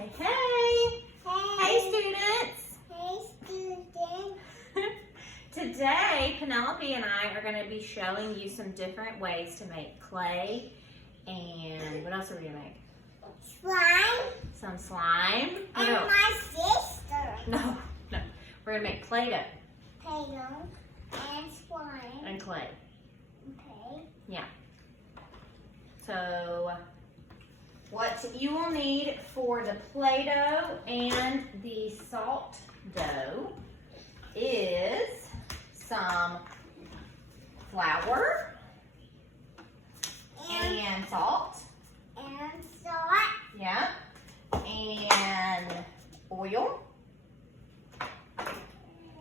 Say hey. Hey, students. Hey, students. Today, Penelope and I are going to be showing you some different ways to make clay. And what else are we going to make? Slime. Some slime. And No. my sister. No. We're going to make Play-Doh Play-Doh and slime. and clay. Okay. Yeah. So, what you will need for the Play-Doh and the salt dough is some flour and salt. And salt. Yeah. And oil.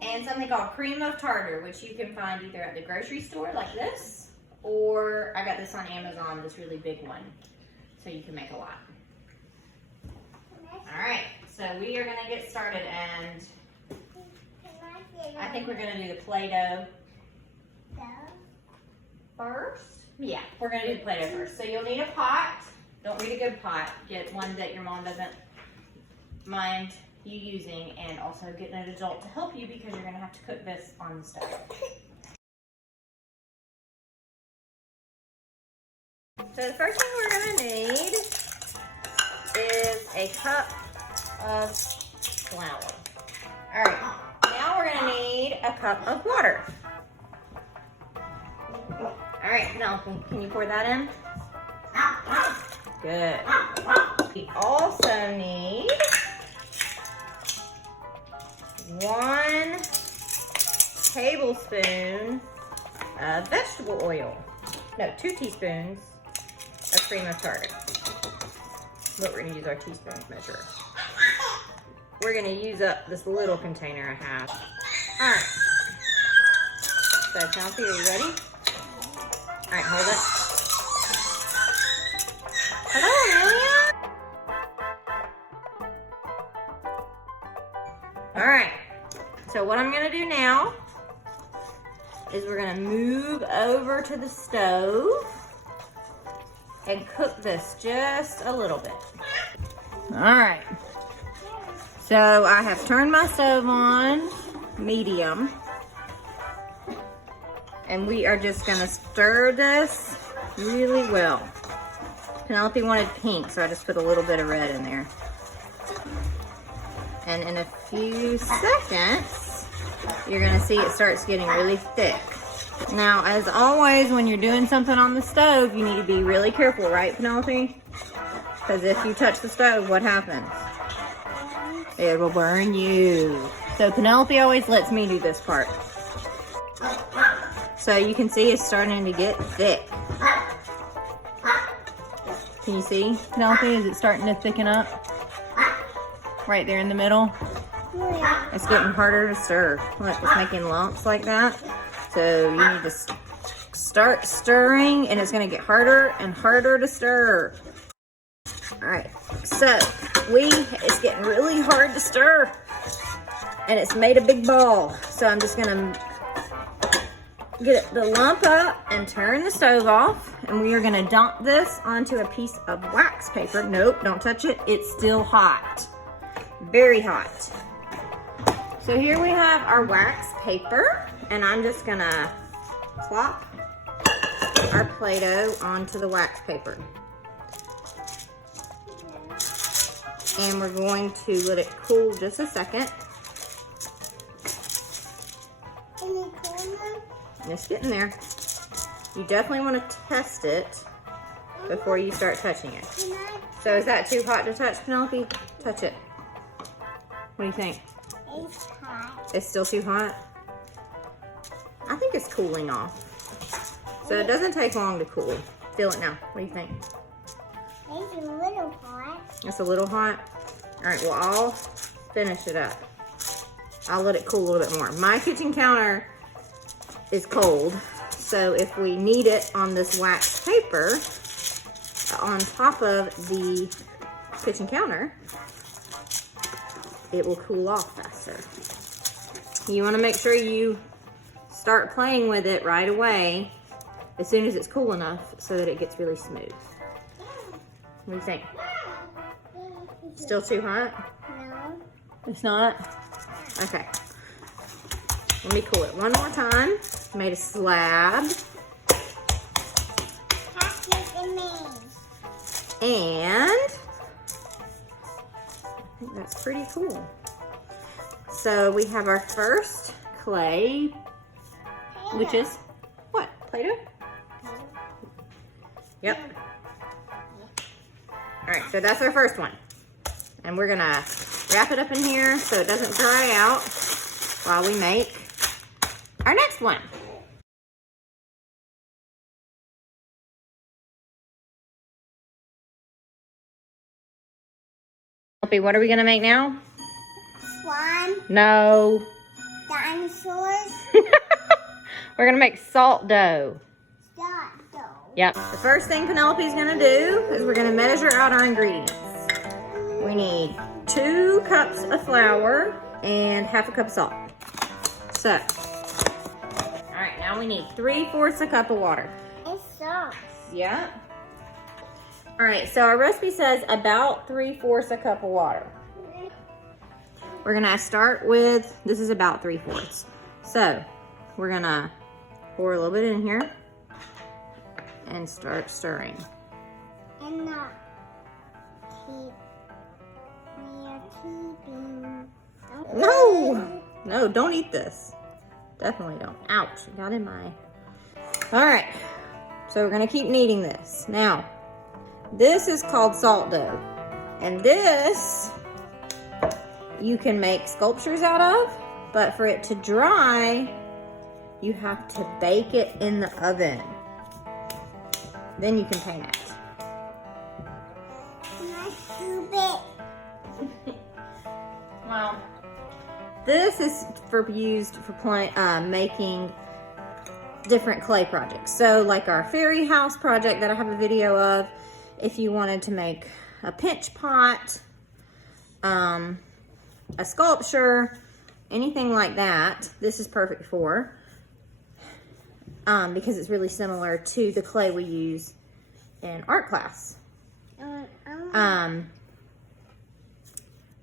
And something called cream of tartar, which you can find either at the grocery store like this, or I got this on Amazon, this really big one. So you can make a lot. All right, so we are gonna get started, and I think we're gonna do the Play-Doh first. Yeah, we're gonna do the Play-Doh first. So you'll need a pot. Don't need a good pot. Get one that your mom doesn't mind you using, and also get an adult to help you because you're gonna have to cook this on the stove. So the first thing we're gonna need is a cup of flour. All right, now we're gonna need a cup of water. All right, Penelope, can you pour that in? Good. We also need 1 tablespoon of vegetable oil. No, 2 teaspoons of cream of tartar. But we're gonna use our teaspoons measure. We're gonna use up this little container I have. All right. So, Penelope, are you ready? All right, hold it. Hello, Amelia. All right. So what I'm gonna do now is we're gonna move over to the stove and cook this just a little bit. All right. So I have turned my stove on medium, and we are just gonna stir this really well. Penelope wanted pink, so I just put a little bit of red in there. And in a few seconds, you're gonna see it starts getting really thick. Now, as always, when you're doing something on the stove, you need to be really careful, right, Penelope? Because if you touch the stove, what happens? It will burn you. So Penelope always lets me do this part. So you can see it's starting to get thick. Can you see, Penelope? Is it starting to thicken up? Right there in the middle. Yeah. It's getting harder to stir. Look, it's making lumps like that. So you need to start stirring, and it's gonna get harder and harder to stir. All right, so it's getting really hard to stir, and it's made a big ball. So I'm just gonna get the lump up and turn the stove off, and we are gonna dump this onto a piece of wax paper. Nope, don't touch it. It's still hot, very hot. So here we have our wax paper, and I'm just gonna plop our Play-Doh onto the wax paper. And we're going to let it cool just a second. And it's getting there. You definitely want to test it before you start touching it. So is that too hot to touch, Penelope? Touch it. What do you think? It's hot. It's still too hot? I think it's cooling off. So it doesn't take long to cool. Feel it now. What do you think? It's a little hot. It's a little hot? All right, well, I'll finish it up. I'll let it cool a little bit more. My kitchen counter is cold, so if we knead it on this wax paper on top of the kitchen counter, it will cool off faster. You want to make sure you start playing with it right away as soon as it's cool enough so that it gets really smooth. What do you think? Still too hot? No. It's not? Okay. Let me cool it one more time. Made a slab. Pass it to me. And I think that's pretty cool. So we have our first clay, which is what? Play-Doh? Yep. All right, so that's our first one. And we're gonna wrap it up in here so it doesn't dry out while we make our next one. What are we gonna make now? Slime. No. Dinosaurs. We're gonna make salt dough. Stop though. Yep. The first thing Penelope's gonna do is we're gonna measure out our ingredients. We need 2 cups of flour and half a cup of salt. So, all right, now we need 3/4 a cup of water. It sucks. Yeah. All right, so our recipe says about 3/4 a cup of water. We're gonna start with, this is about 3/4. So we're gonna pour a little bit in here and start stirring. And not keep. We are keeping. No, don't eat this. Definitely don't. Ouch, it got in my. All right, so we're gonna keep kneading this. Now, this is called salt dough. And this, you can make sculptures out of, but for it to dry, you have to bake it in the oven. Then you can paint it. Not too big. Well, this is used for making different clay projects. So like our fairy house project that I have a video of, if you wanted to make a pinch pot, a sculpture, anything like that, this is perfect for, because it's really similar to the clay we use in art class.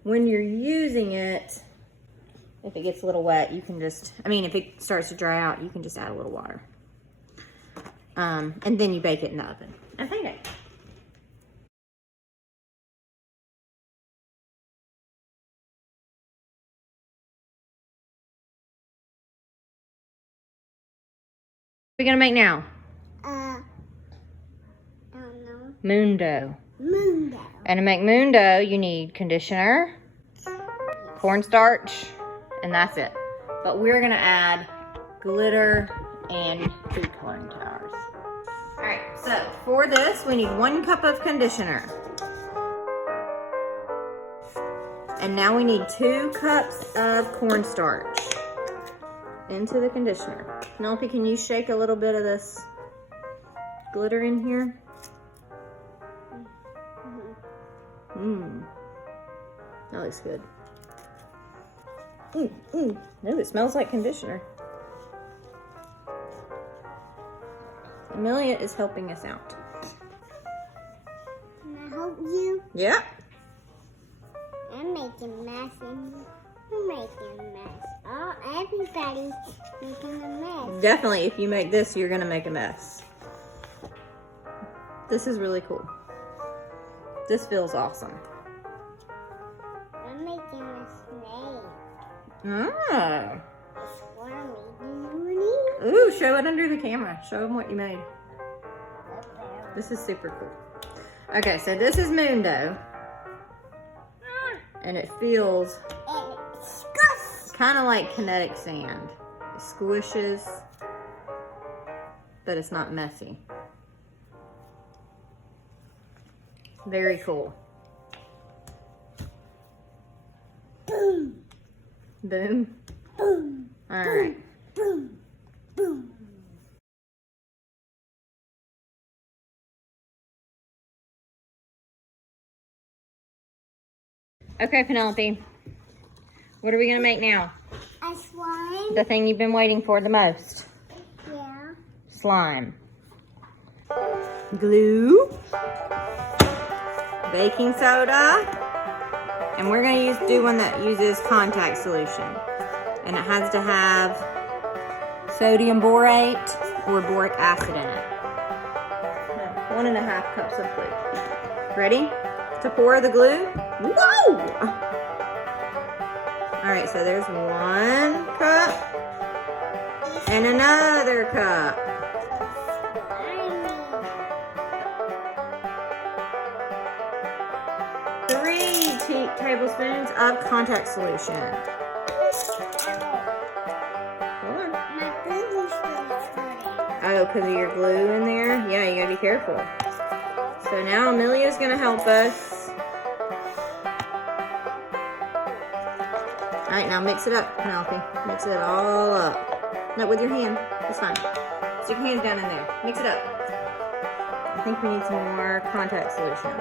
When you're using it, if it gets a little wet, you can just, if it starts to dry out, you can just add a little water. And then you bake it in the oven and paint it. What are we gonna make now? I don't know. Moon dough. Moon dough. And to make moon dough, you need conditioner, cornstarch, and that's it. But we're gonna add glitter and food coloring to ours. All right, so for this, we need 1 cup of conditioner. And now we need 2 cups of cornstarch into the conditioner. Penelope, can you shake a little bit of this glitter in here? That looks good. No, it smells like conditioner. Amelia is helping us out. Can I help you? Yeah. I'm making mess and you're making a mess. Oh, everybody's making a mess. Definitely, if you make this, you're gonna make a mess. This is really cool. This feels awesome. I'm making a snake. Ah. It's squirmy. Do you want it? Ooh, show it under the camera. Show them what you made. This is super cool. Okay, so this is moon dough. And it feels And it's disgusting. kind of like kinetic sand. It squishes, but it's not messy. Very cool. Boom, Boom. boom, All right. boom, boom. Okay, Penelope. What are we gonna make now? A slime? The thing you've been waiting for the most. Yeah. Slime. Glue. Baking soda. And we're going to do one that uses contact solution. And it has to have sodium borate or boric acid in it. 1.5 cups of glue. Ready to pour the glue? Whoa! All right, so there's 1 cup and another cup. 3 tablespoons of contact solution. Oh, because of your glue in there? Yeah, you gotta be careful. So now Amelia's gonna help us. All right, now mix it up, Penelope. Mix it all up. No, with your hand. It's fine. Stick your hands down in there. Mix it up. I think we need some more contact solution.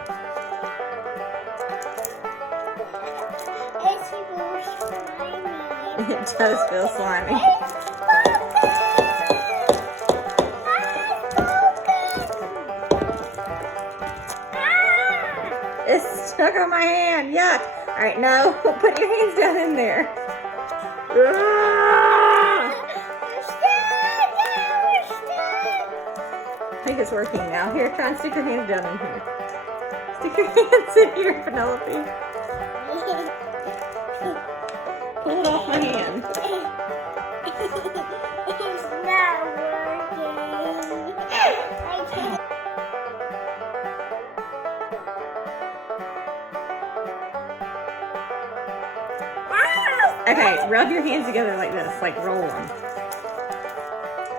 It does feel slimy. It's stuck on my hand. Yuck. All right, no. Put your hands down in there. I think it's working now. Here, try and stick your hands down in here. Stick your hands in here, Penelope. Pull it off my hand. It's not working. Okay, rub your hands together like this, like roll them.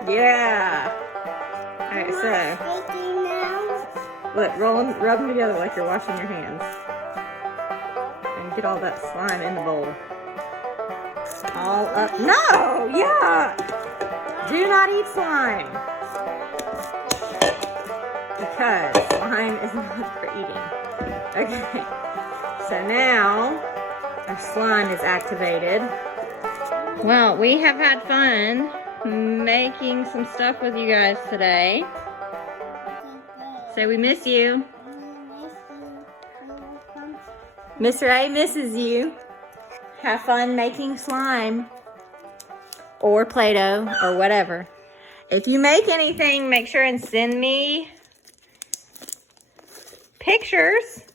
Yeah. Alright, so look, rub them together like you're washing your hands. And get all that slime in the bowl. All up. No! Yuck! Do not eat slime. Because slime is not for eating. Okay. So now our slime is activated. Well, we have had fun making some stuff with you guys today. So we miss you. Mr. A misses you. Have fun making slime or Play-Doh or whatever. If you make anything, make sure and send me pictures